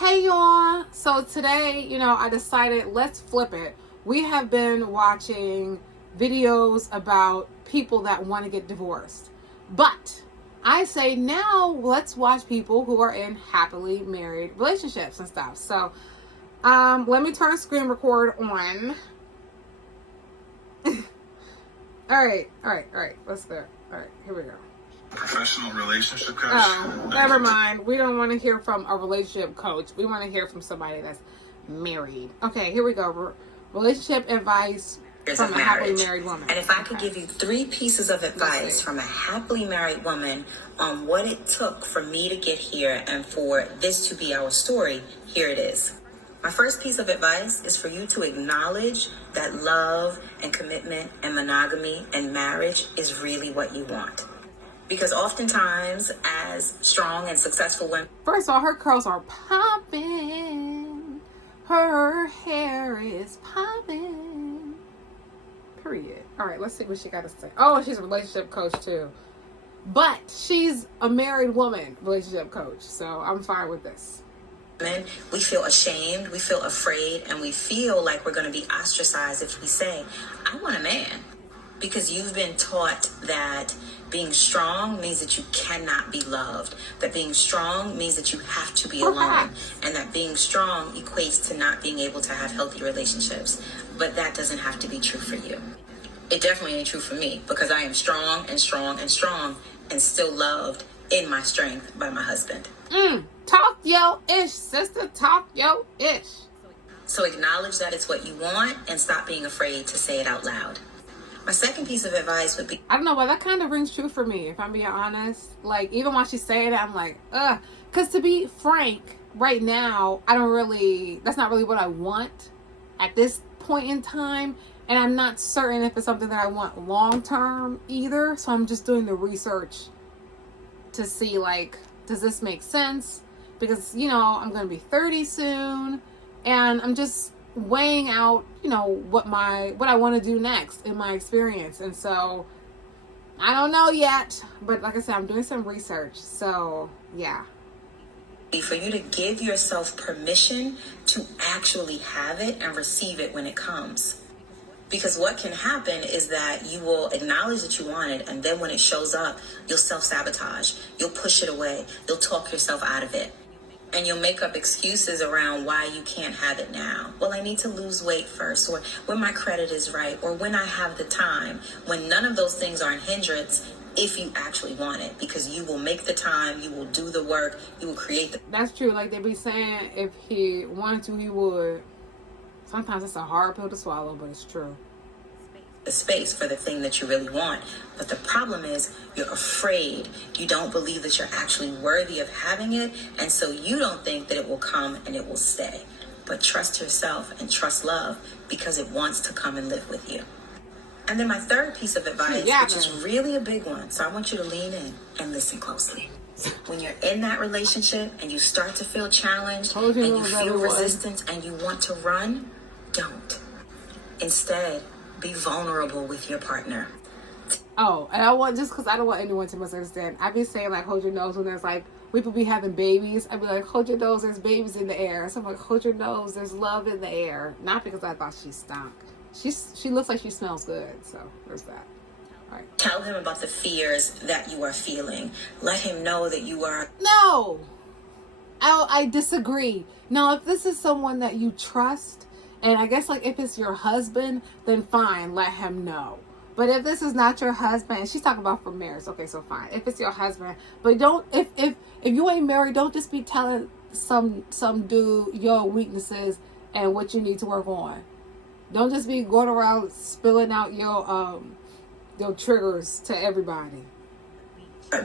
Hey y'all, so today, I decided let's flip it. We have been watching videos about people that want to get divorced, but I say now let's watch people who are in happily married relationships and stuff. So let me turn screen record on. all right, let's do it. All right, here we go. Professional relationship coach? Oh, never mind. We don't want to hear from a relationship coach. We want to hear from somebody that's married. Okay, here we go. Relationship advice from a happily married woman. And if I could give you 3 pieces of advice from a happily married woman on what it took for me to get here and for this to be our story, here it is. My first piece of advice is for you to acknowledge that love and commitment and monogamy and marriage is really what you want. Because oftentimes, as strong and successful women... First of all, her curls are popping. Her hair is popping. Period. All right, let's see what she got to say. Oh, she's a relationship coach, too. But she's a married woman relationship coach, so I'm fine with this. We feel ashamed, we feel afraid, and we feel like we're going to be ostracized if we say, I want a man. Because you've been taught that being strong means that you cannot be loved, that being strong means that you have to be alone, and that being strong equates to not being able to have healthy relationships. But that doesn't have to be true for you. It definitely ain't true for me, because I am strong and strong and strong and still loved in my strength by my husband. Talk yo ish, sister, talk yo ish. So acknowledge that it's what you want and stop being afraid to say it out loud. My second piece of advice would be... I don't know, but that kind of rings true for me, if I'm being honest. Like, even while she's saying it, I'm like, ugh. Because to be frank, right now, that's not really what I want at this point in time. And I'm not certain if it's something that I want long term either. So I'm just doing the research to see, like, does this make sense? Because, I'm going to be 30 soon. And I'm just weighing out, what I want to do next in my experience. And so I don't know yet, but like I said, I'm doing some research. So yeah. For you to give yourself permission to actually have it and receive it when it comes. Because what can happen is that you will acknowledge that you want it, and then when it shows up, you'll self-sabotage. You'll push it away. You'll talk yourself out of it. And you'll make up excuses around why you can't have it now. Well, I need to lose weight first, or when my credit is right, or when I have the time. When none of those things are a hindrance if you actually want it. Because you will make the time, you will do the work, you will create the... That's true. Like they be saying, if he wanted to, he would. Sometimes it's a hard pill to swallow, but it's true. The space for the thing that you really want. But the problem is you're afraid. You don't believe that you're actually worthy of having it, and so you don't think that it will come and it will stay. But trust yourself and trust love, because it wants to come and live with you. And then my third piece of advice, which is really a big one, so I want you to lean in and listen closely. When you're in that relationship and you start to feel challenged and you feel resistance and you want to run, don't. Instead, be vulnerable with your partner. Oh, and because I don't want anyone to misunderstand. I be saying, like, hold your nose when there's, like, people be having babies. I be like, hold your nose, there's babies in the air. So I'm like, hold your nose, there's love in the air. Not because I thought she stunk. She looks like she smells good. So there's that. All right. Tell him about the fears that you are feeling. Let him know that you are... No! I disagree. Now, if this is someone that you trust, and I guess, like, if it's your husband, then fine, let him know. But if this is not your husband, she's talking about for marriage, okay, so fine. If it's your husband, but don't, if you ain't married, don't just be telling some dude your weaknesses and what you need to work on. Don't just be going around spilling out your triggers to everybody.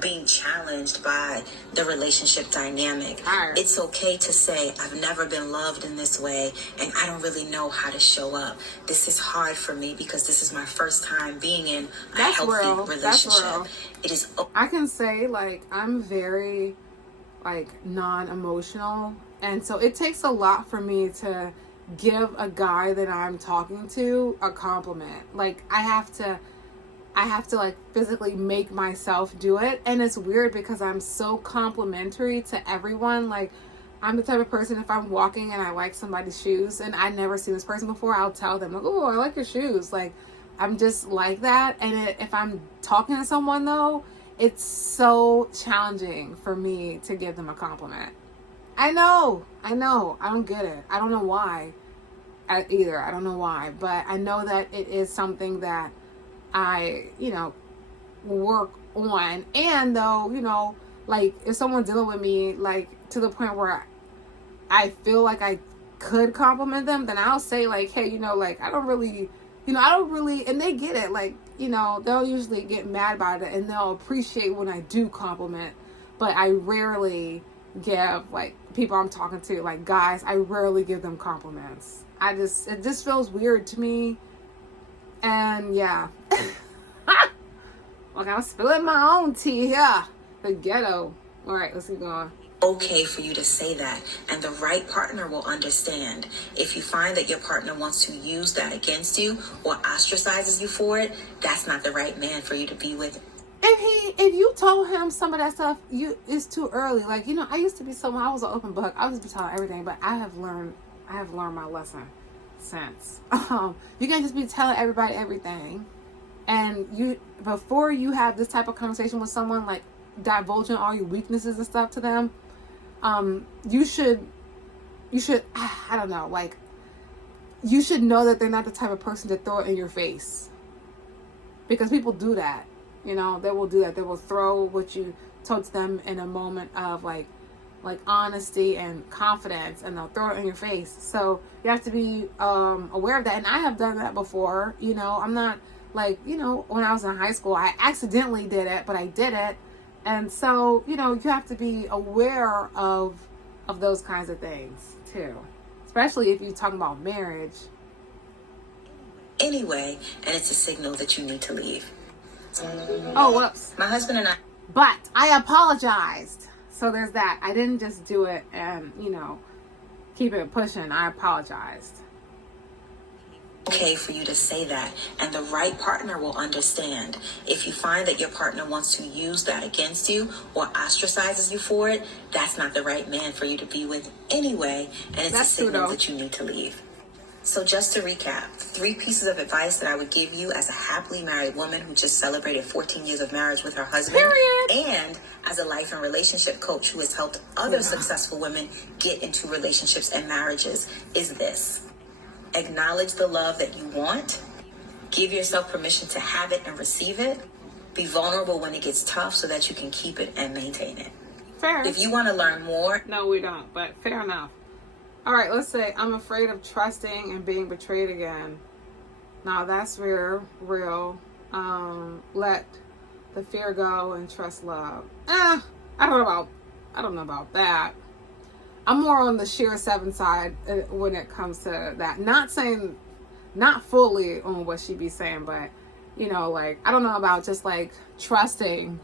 Being challenged by the relationship dynamic. It's okay to say, I've never been loved in this way, and I don't really know how to show up. This is hard for me because this is my first time being in a healthy relationship. That's real. It is. I can say, like, I'm very, like, non-emotional, and so it takes a lot for me to give a guy that I'm talking to a compliment. Like, I have to like physically make myself do it. And it's weird because I'm so complimentary to everyone. Like, I'm the type of person, if I'm walking and I like somebody's shoes and I never seen this person before, I'll tell them, like, oh, I like your shoes. Like, I'm just like that. And if I'm talking to someone, though, it's so challenging for me to give them a compliment. I know. I don't get it. I don't know why either. I don't know why. But I know that it is something that I, work on. And though, like, if someone's dealing with me, like, to the point where I feel like I could compliment them, then I'll say, like, hey, like, I don't really, and they get it. Like, they'll usually get mad about it and they'll appreciate when I do compliment. But I rarely give, like, people I'm talking to, like, guys, I rarely give them compliments. It just feels weird to me. And yeah. Like, I'm spilling my own tea here. The ghetto. All right, let's keep going. Okay for you to say that, and the right partner will understand. If you find that your partner wants to use that against you or ostracizes you for it, that's not the right man for you to be with. If you told him some of that stuff, it's too early. Like, I used to be someone, I was an open book. I was just telling everything, but I have learned my lesson since. You can't just be telling everybody everything. And before you have this type of conversation with someone, like divulging all your weaknesses and stuff to them, you should, I don't know, like, you should know that they're not the type of person to throw it in your face. Because people do that. They will do that. They will throw what you told to them in a moment of like honesty and confidence, and they'll throw it in your face. So you have to be aware of that. And I have done that before. I'm not like, when I was in high school, I accidentally did it, but I did it. And so, you have to be aware of those kinds of things too, especially if you're talking about marriage. Anyway, and it's a signal that you need to leave. Oh, whoops. My husband and I. But I apologized. So there's that. I didn't just do it and, keep it pushing. I apologized. Okay for you to say that, and the right partner will understand. If you find that your partner wants to use that against you or ostracizes you for it, that's not the right man for you to be with anyway, and it's a signal that you need to leave. So just to recap, 3 pieces of advice that I would give you as a happily married woman who just celebrated 14 years of marriage with her husband. Period. And as a life and relationship coach who has helped other successful women get into relationships and marriages is this. Acknowledge the love that you want. Give yourself permission to have it and receive it. Be vulnerable when it gets tough so that you can keep it and maintain it. Fair. If you want to learn more. No, we don't, but fair enough. All right, let's say I'm afraid of trusting and being betrayed again. Now that's real. Let the fear go and trust love. I don't know about that. I'm more on the sheer 7 side when it comes to that. Not fully on what she be saying, but like, I don't know about just like trusting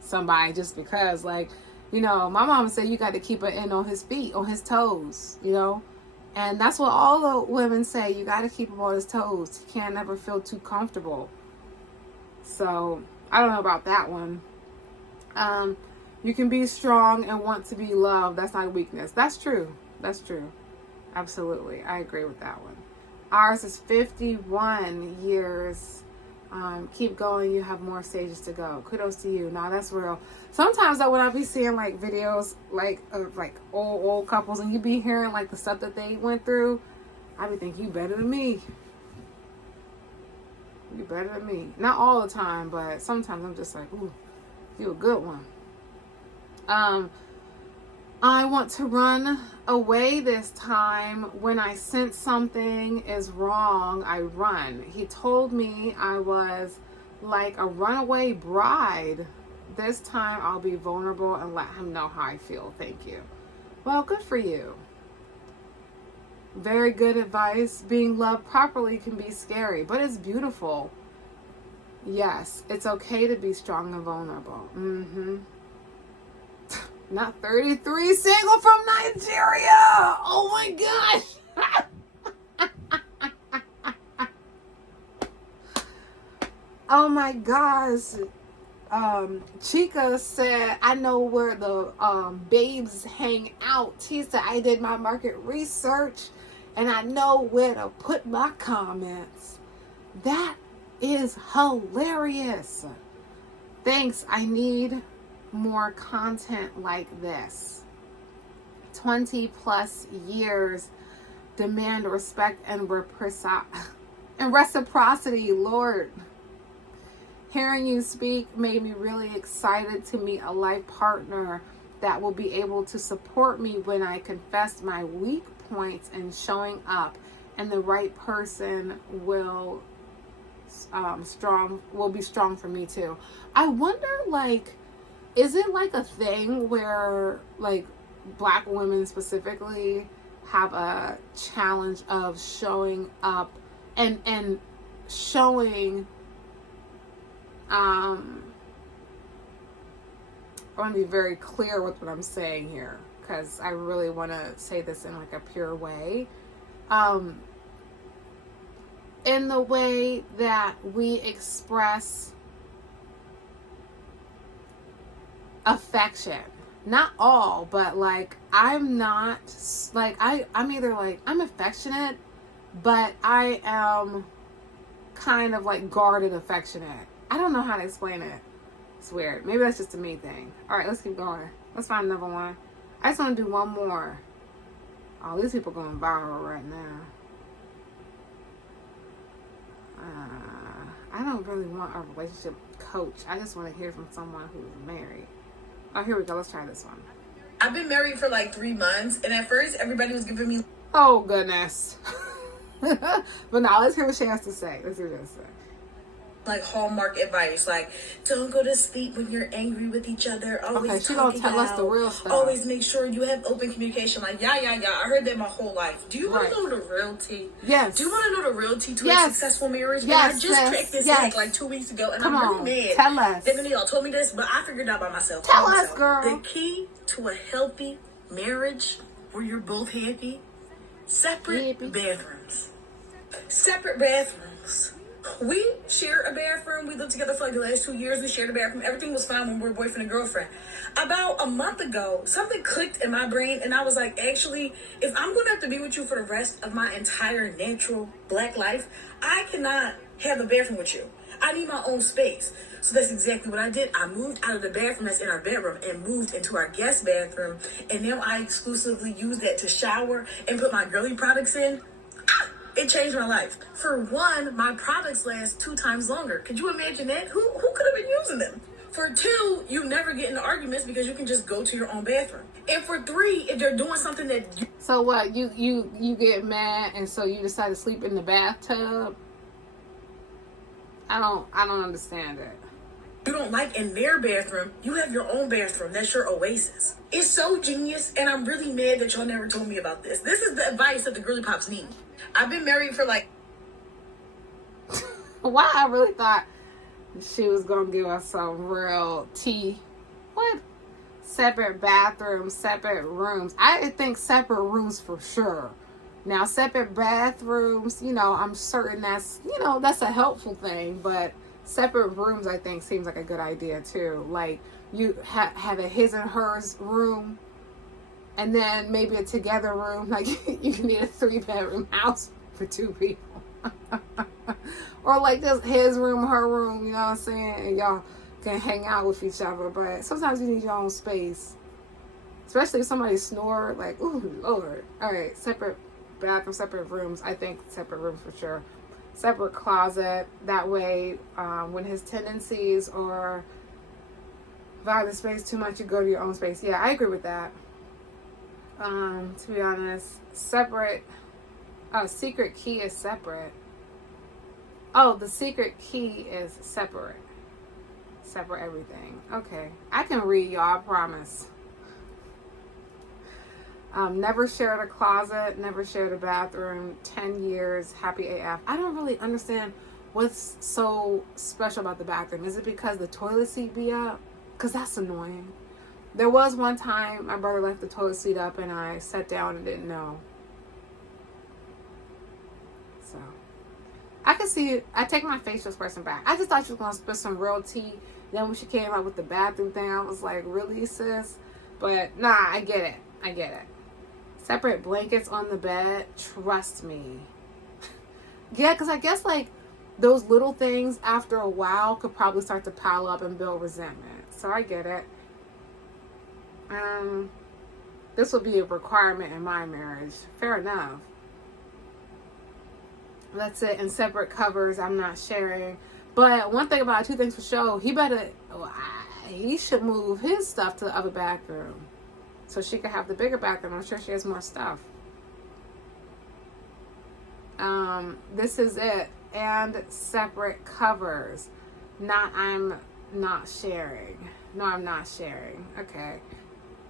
somebody just because, like, my mom said you got to keep it in on his feet, on his toes, and that's what all the women say. You got to keep him on his toes. He can't never feel too comfortable. So I don't know about that one. You can be strong and want to be loved. That's not a weakness. That's true. Absolutely. I agree with that one. Ours is 51 years. Keep going. You have more stages to go. Kudos to you. Now that's real. Sometimes though, when I be seeing like videos like of like old couples, and you be hearing like the stuff that they went through, I be thinking, you better than me. You better than me. Not all the time, but sometimes I'm just like, ooh, you a good one. I want to run away this time. When I sense something is wrong, I run. He told me I was like a runaway bride. This time I'll be vulnerable and let him know how I feel. Thank you. Well, good for you. Very good advice. Being loved properly can be scary, but it's beautiful. Yes, it's okay to be strong and vulnerable. Not 33, single from Nigeria. Oh my gosh. Oh my gosh. Chica said, I know where the babes hang out. She said, I did my market research and I know where to put my comments. That is hilarious. Thanks. I need more content like this. 20 plus years demand respect and reciprocity, Lord. Hearing you speak made me really excited to meet a life partner that will be able to support me when I confess my weak points and showing up, and the right person will be strong for me too. I wonder, like, is it like a thing where like Black women specifically have a challenge of showing up and showing I want to be very clear with what I'm saying here, because I really want to say this in like a pure way. In the way that we express affection. Not all, but like I'm not like I'm either like I'm affectionate, but I am kind of like guarded affectionate. I don't know how to explain it. It's weird. Maybe that's just a me thing. All right, let's keep going. Let's find another one. I just want to do one more. Oh, these people going viral right now. I don't really want a relationship coach. I just want to hear from someone who's married. Oh, here we go. Let's try this one. I've been married for like 3 months, and at first everybody was giving me... Oh, goodness. But now let's hear what she has to say. Let's hear what she has to say. Like Hallmark advice, like don't go to sleep when you're angry with each other. Always okay, she gonna tell us the real stuff. Always make sure you have open communication. Like yeah. I heard that my whole life. Do you want to know the real tea? Yes. Do you want to know the real tea to a successful marriage? Yes. And I just cracked this egg like 2 weeks ago, and I'm really mad. Tell us. Then y'all told me this, but I figured it out by myself. Tell us, girl. The key to a healthy marriage where you're both happy: separate bathrooms. Separate bathrooms. We share a bathroom. We lived together for like the last 2 years. We shared a bathroom. Everything was fine when we were boyfriend and girlfriend. About a month ago, something clicked in my brain, and I was like, actually, if I'm going to have to be with you for the rest of my entire natural Black life, I cannot have a bathroom with you. I need my own space. So that's exactly what I did. I moved out of the bathroom that's in our bedroom and moved into our guest bathroom. And now I exclusively use that to shower and put my girly products in. It changed my life. For one, my products last 2 times longer. Could you imagine that? Who could have been using them? For 2, you never get into arguments because you can just go to your own bathroom. And for 3, if they're doing something that you... So what? You get mad and so you decide to sleep in the bathtub? I don't understand it. You don't like in their bathroom, you have your own bathroom. That's your oasis. It's so genius, and I'm really mad that y'all never told me about this. This is the advice that the girly pops need. I've been married for like... Wow, I really thought she was going to give us some real tea. What? Separate bathrooms, separate rooms. I think separate rooms for sure. Now, separate bathrooms, I'm certain that's a helpful thing, but separate rooms, I think, seems like a good idea too. Like you have a his and hers room, and then maybe a together room. Like you need a 3-bedroom house for 2 people, or like just his room, her room. You know what I'm saying? And y'all can hang out with each other. But sometimes you need your own space, especially if somebody snore. Like, ooh, Lord. All right, separate bathroom, separate rooms. I think separate rooms for sure. Separate closet. That way, when his tendencies or value the space too much, you go to your own space. Yeah, I agree with that. To be honest, separate. Oh, secret key is separate. Oh, the secret key is separate. Separate everything. Okay, I can read, y'all. I promise. Never shared a closet, never shared a bathroom, 10 years, happy AF. I don't really understand what's so special about the bathroom. Is it because the toilet seat be up? Because that's annoying. There was one time my brother left the toilet seat up and I sat down and didn't know. So, I can see it. I take my facial expression back. I just thought you were going to spit some real tea Then when she came out with the bathroom thing, I was like, really, sis? But nah, I get it. I get it. Separate blankets on the bed. Trust me. Yeah, because I guess like those little things after a while could probably start to pile up and build resentment. So I get it. This will be a requirement in my marriage. Fair enough. That's it. And separate covers, I'm not sharing. But one thing about it, two things for sure, he should move his stuff to the other bathroom so she could have the bigger bathroom. I'm sure she has more stuff. This is it. And separate covers. I'm not sharing. No, I'm not sharing. Okay.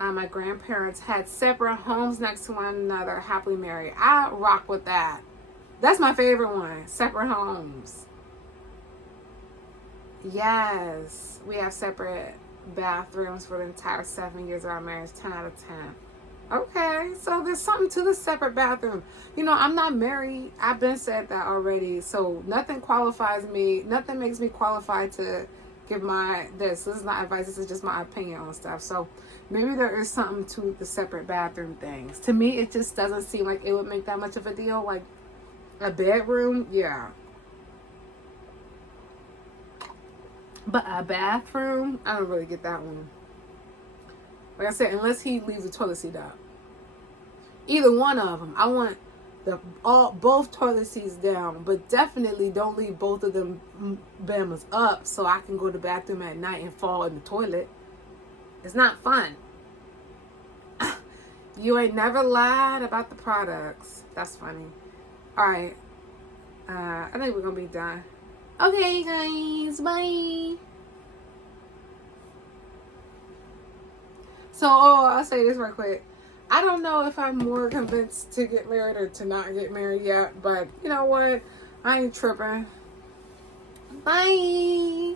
My grandparents had separate homes next to one another, happily married. I rock with that. That's my favorite one. Separate homes. Yes. We have separate bathrooms for the entire 7 years of our marriage. 10 out of 10. Okay. So there's something to the separate bathroom. You know, I'm not married. I've been said that already. So nothing qualifies me. Nothing makes me qualified to give this is not advice. This is just my opinion on stuff. So maybe there is something to the separate bathroom things. To me, it just doesn't seem like it would make that much of a deal. Like a bedroom, yeah. But a bathroom, I don't really get that one. Like I said, unless he leaves the toilet seat up. Either one of them. I want both toilet seats down, but definitely don't leave both of them bamas up so I can go to the bathroom at night and fall in the toilet. It's not fun. You ain't never lied about the products. That's funny. Alright. I think we're gonna be done. Okay, guys. Bye. So, I'll say this real quick. I don't know if I'm more convinced to get married or to not get married yet, but you know what? I ain't tripping. Bye.